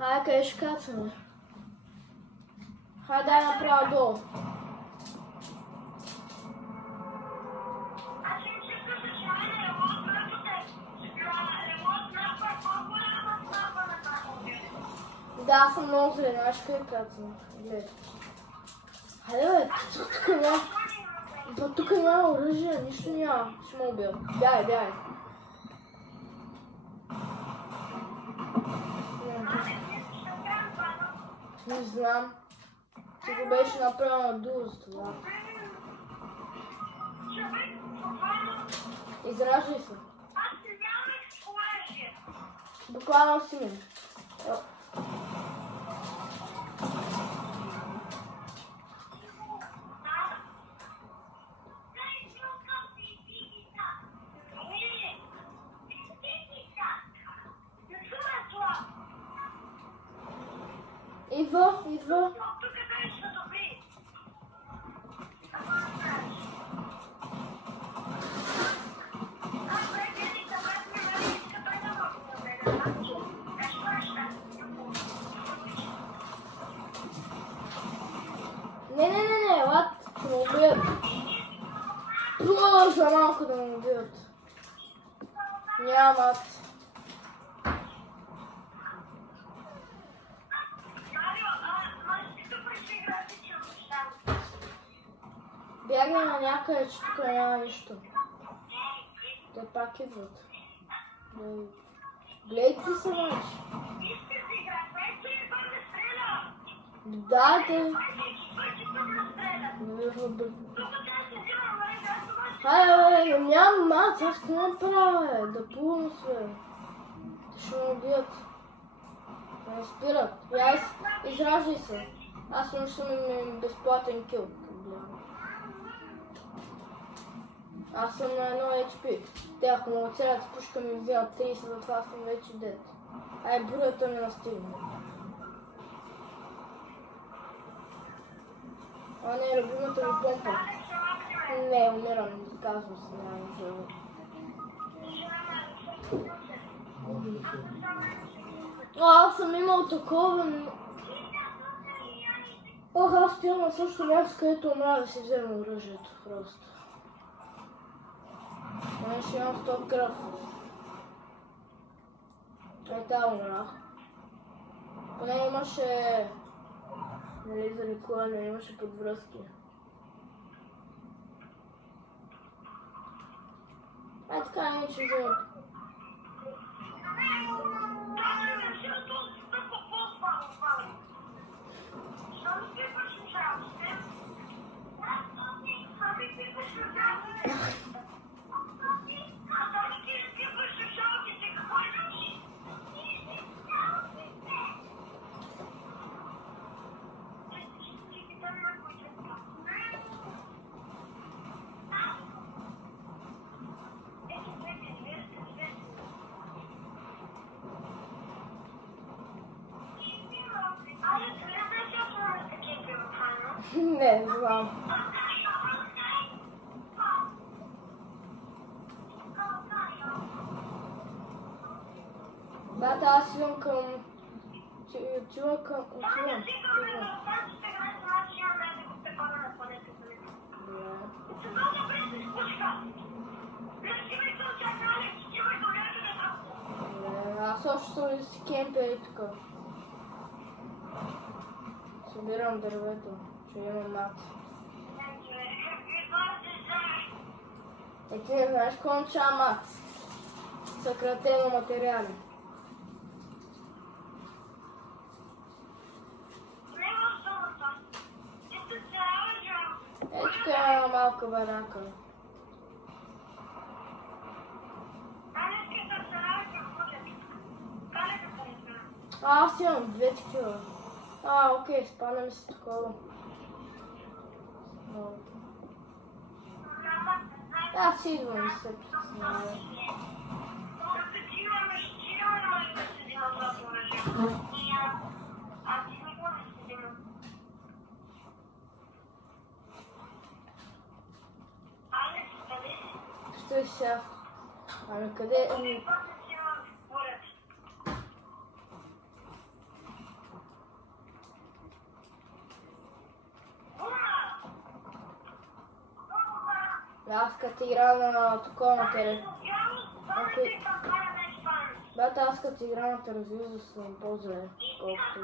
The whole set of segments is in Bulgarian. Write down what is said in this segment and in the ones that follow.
Хайде, къде ще кацаме? Хайде, дай направо долу. Да, аз съм много зле, знаеш къде кацаме? Гледай. Хайде, бе, тук няма оръжие, нищо няма. Ще ме убия. Бягай, бягай. Не знам. Ти го беше направил на дуо за това. Израждай се. Буквално си ми. Идва, идва. Не, елат, ще ме убият. Продължа малко да ме убият. Нямат. Бягай на някъде, че тук няма нищо. Те пак идват. Гледайте се, мачи. Да, те. Хайде, нямам мац, аз какво направя, да плувам се. Те ще ме убият. Да ме спират. Израждай се. Аз съм безплатен кил. Аз съм на едно HP. Те ако ме оцелят с пушка ми вземат 30, затова съм вече дет. Ай, броята ми настигна. А не, любимата ми помпа. Не, умирам, казвам се, нямам живот. Аз съм имал такова, но... Ох, аз стоям на същото място, където умря да си взема оръжието просто. Ще имам 100 кръв. Та умрях. Поне имаше... Нали, за лекуване, имаше подвръзки. Така не че взема. Не знам. Бата, аз идвам към... Отивам. Аз още съм си кемпя и тук. Събирам дървето, че имам мат. Ти не знаеш какво означава мат? Съкратено материали. Тук е една малка барака. Аз имам 2 такива. Окей, спадаме си такова. Аз си идвам и се притеснявам. Стой сега. Ами къде? Аз като игра на такова на теле. Бата, аз като игра на телевизор съм по-зле, колкото.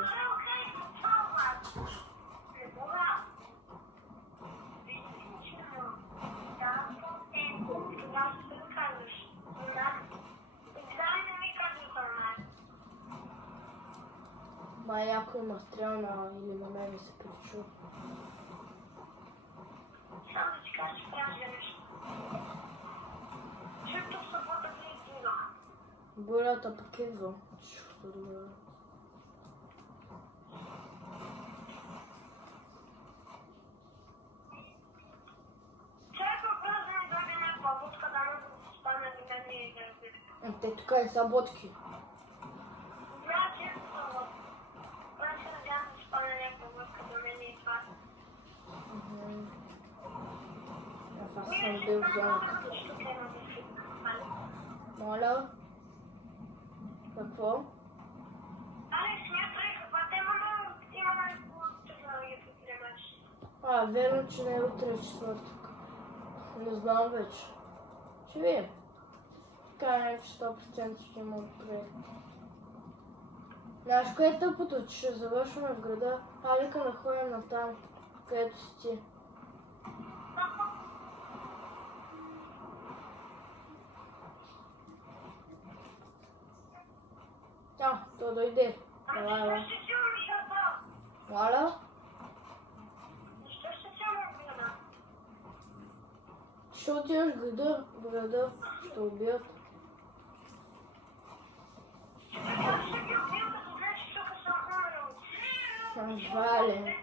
Май някой има стрелна или на мен ми се причу. Само да ти кажа, че трябва да нещо. Защото в събота ви идва. Бурята пък идва. Шухто добре. Чакай просто да ми дойде някаква водка, да може да се стане до мен и да разбира. Те тук е са водки. Значи, аз се надявам да стане някаква водка до мен и това. Аз съм бил в зоната. Моля? Какво? Алекс, смятай каква тема да имаме технологията в Тремач. Верно, че не е утре четвъртък. Не знам вече. Ще видим. Така някакви 100% ще има отпред. Знаеш, кое е тъпото, че ще завършваме в града, вика да ходим на там, където си ти. То дойде. Ами, защо ще си умишата? Моля? Защо ще си умишата? Ще отиваш в града, ще убият. Аз ще ги убил, като знаеш, че тук съм умрел. Едва ли.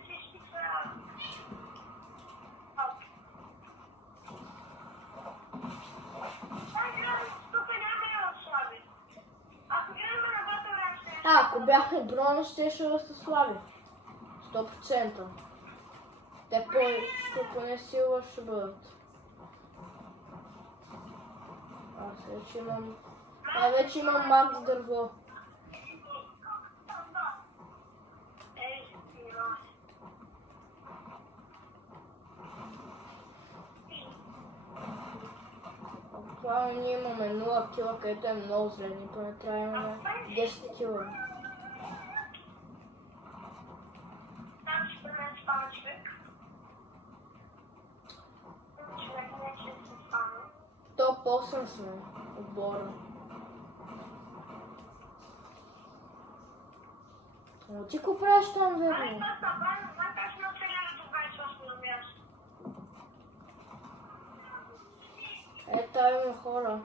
Ако бяхме дрона, щеше да се слаби. 100%. Те поне сила ще бъдат. Аз вече имам... вече имам макс дърво. Буквално ние имаме 0 кила, където е много зле, никой не трябва да имаме 10 кила. Там ще мен спава човек. Човек не че се спава. Топ 8 сме отбора. Но ти ко правиш там, верно? Там има хора.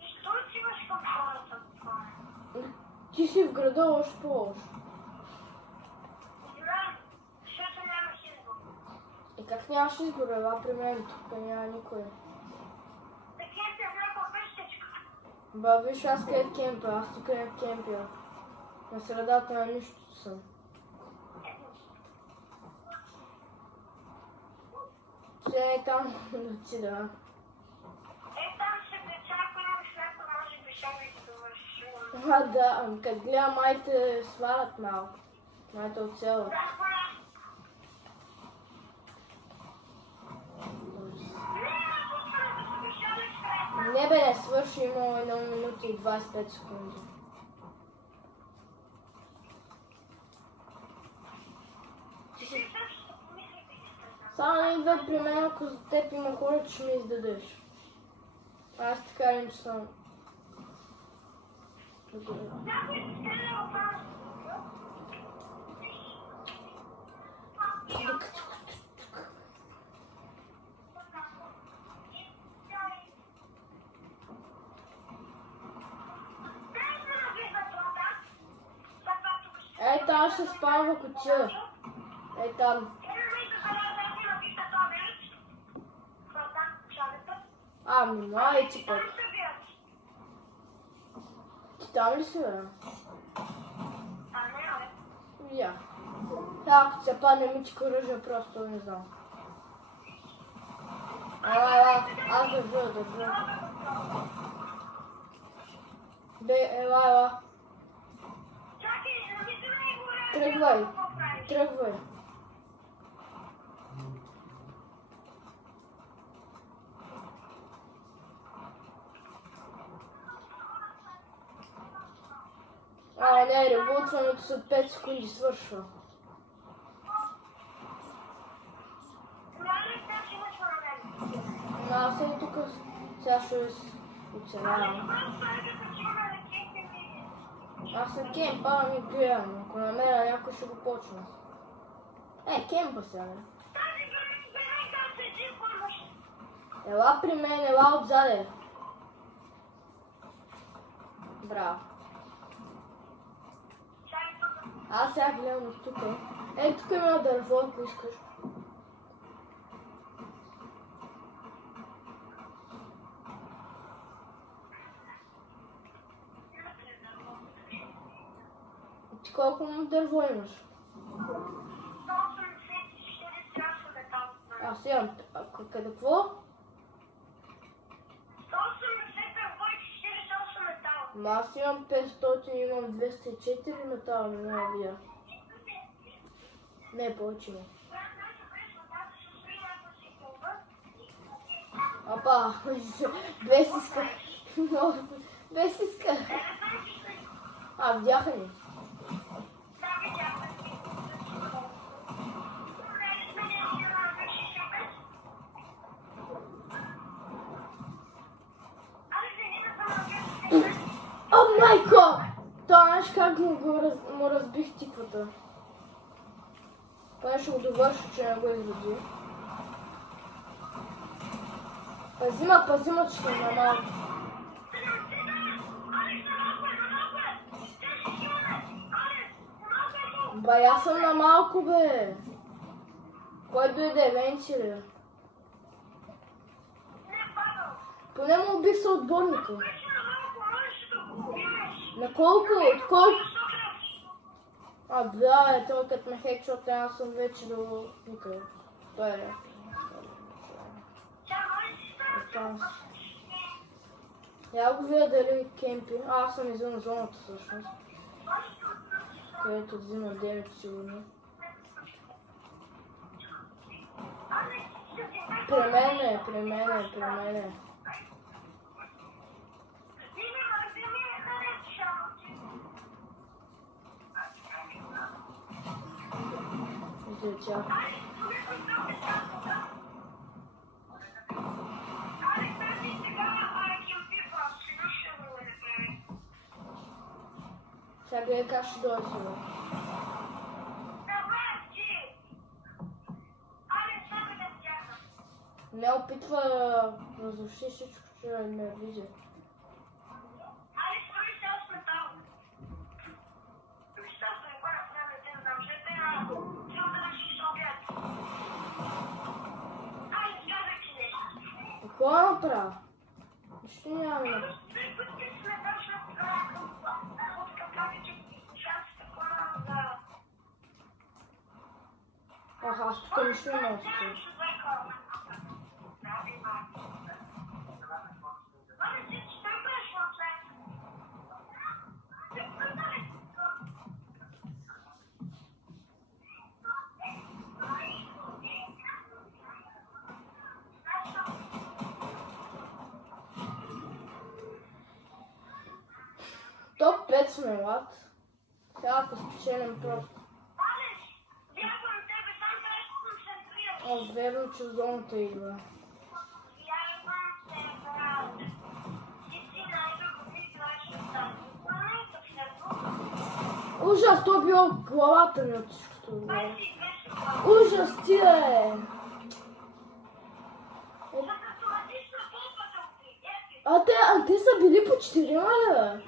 Защо си имаш към хората? Ти си в града още по-лошо. Знам, защото нямаш избор. И как нямаш избор, ела при мен, тук няма никой. Такива се някаква пещичка. Ба, виж аз къде кемпя, аз тук не кемпя. На средата на нищото съм. Ще е там да отида. Там ще пречаквам, след може би ще ми се довърши. Да, като гледам, майте свалят малко. Майте оцелят. Не бе, не свърши, има 1 минута и 25 секунди. Само не идва при мен, ако за теб има хора, че ми издадеш. Аз ти кажем, че съм... Ей, там ще спам в кутия. Ей, там. Май ти пък. Ти там ли си, бе? Я. Ако се падне мичка оръжие, просто не знам. Аз държа. Бе, ела. Тръгвай. А, не, ребутването след 5 секунди свършва. Но аз съм тук, сега ще оцелявам. Аз съм кемпа, ми гледам, ако намеря някой ще го почна. Кемпа сега, не? Ела при мен, ела отзаде. Браво. Аз сега гледам от тук. Тук има дърво, ако искаш. Ти колко му дърво имаш? 184 часа метал. Аз имам. Къде какво? 180 метал. Аз имам 500, имам 204 метала, не мога да видя. Не, повече има. Апа, без иска. Без иска. Видяха ни. О, майко! Това знаеш как му разбих тиквата. Това ще го довърша, че не го изроди. Пазима, че на малко. Аз съм на малко, бе. Кой дойде, Венци ли? Поне му убих съотборника. На колко? От колко? Да, той като ме хекшот, аз съм вече до никъде. Той е. Я го видя дали кемпи. Аз съм извън зоната всъщност. Където взима 9 сигурно. При мене. Излетя. Сега гледай как ще дойде сега. Не опитва да разруши всичко, че не види. Какво направя? Нищо няма. Аз тук нищо не мога. Топ 5 сме, лад. Сега да спечелим просто. Верно, че зоната идва. Ужас, то било главата ми от всичкото. Ужас ти е! Те са били по 4, ли?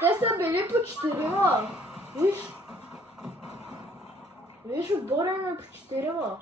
Те са били по 4. Виж, отбора им е по 4.